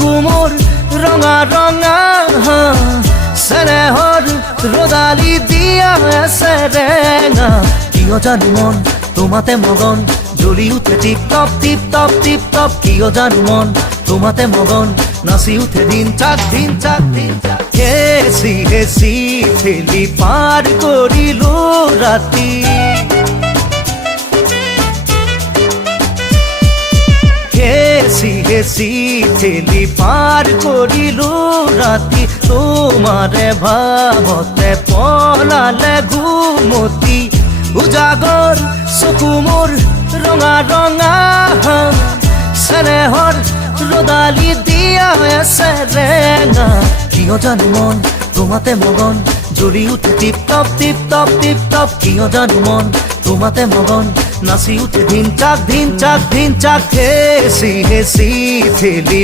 চকু মোৰ ৰঙা ৰঙা চেনেহৰ ৰদালি দিয়া আছে ৰেঙা কিয় জানো মন তোমাতে মগন জ্বলি উঠে tip top tip top tip top কিয় জানো মন তোমাতে মগন নাচি উঠে দিন চাক দিন চাক দিন চাক হেচি হেচি ঠেলি পাৰ কৰিলো ৰাতি হেচি হেচি ঠেলি পাৰ কৰিলো ৰাতি তোমাৰে ভাৱতে পলালে ঘুমতি উজাগৰ চকু মোৰ ৰঙা ৰঙা চেনেহৰ ৰদালি দিয়া আছে ৰেঙা কিয় জানো মন তোমাতে মগন জ্বলি উঠে tip top tip top tip top কিয় জানো মন তোমাতে মগন নাচি উঠে ধিন চাক ধিন চাক ধিন চাক হেচি হেচি ঠেলি